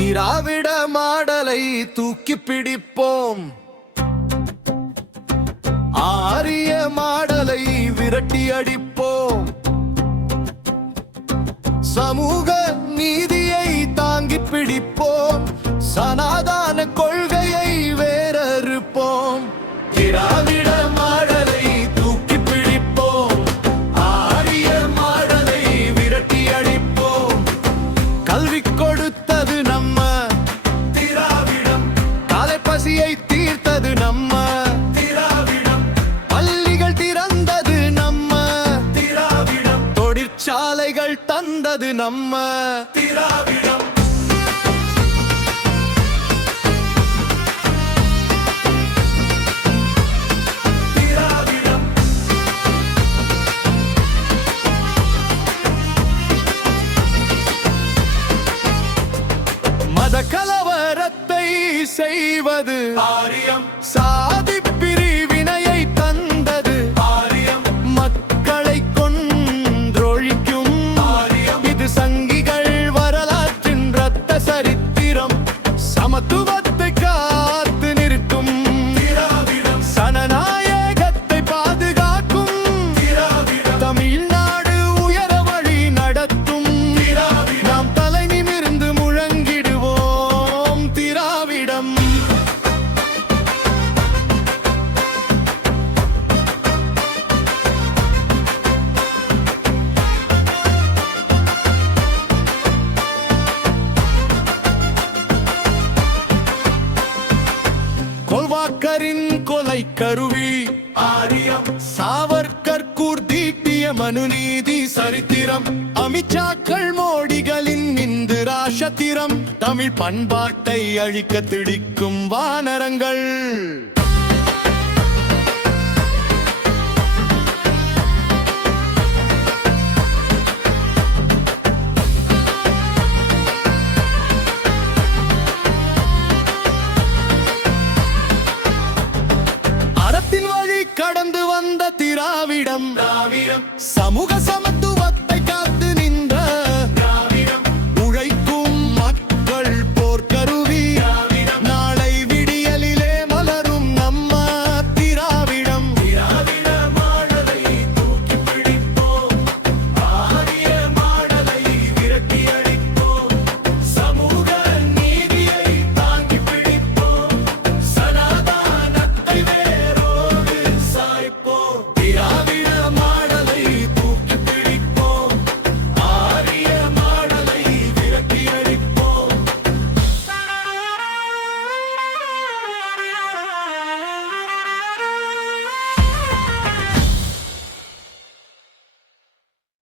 திராவிட மாடலை தூக்கி பிடிப்போம், ஆரிய மாடலை விரட்டி அடிப்போம், சமூக நீதியை தாங்கி பிடிப்போம், சனாதன கொள்கையை வேறறுப்போம். திராவிட மாடலை தூக்கி பிடிப்போம், ஆரிய மாடலை விரட்டி அடிப்போம். கல்வி கொடுத்தது நம்ம திராவிடம், காலைப்பசியை தீர்த்தது நம்ம திராவிடம், பள்ளிகள் திறந்தது நம்ம திராவிடம், தொழிற்சாலைகள் தந்தது நம்ம திராவிடம். கலவரத்தை செய்வது ஆரியம், சாதி பிரிவினையை தந்தது ஆரியம், மக்களை கொன்றொழிக்கும் ஆரியம், இது சங்கிகள் வரலாற்றின் இரத்த சரித்திரம், சமத்துவத்தை காத்து நிற்கும் திராவிடம், சனநாயகத்தை பாதுகாக்கும் திராவிடம், தமிழ்நாடு உயர வழி நடத்தும் திராவிடம், நாம் தலை நிமிர்ந்து கொல்வாக்கரின் கொலை கருவி ஆரியம், சாவர்கர் கூர்தீட்டிய மனுநீதி சரித்திரம், அமித்ஷாக்கள் மோடிகளின் இந்திரா சத்திரம், தமிழ் பண்பாட்டை அழிக்க திடிக்கும் வானரங்கள். கடந்து வந்த திராவிடம், சமூக சமத்துவ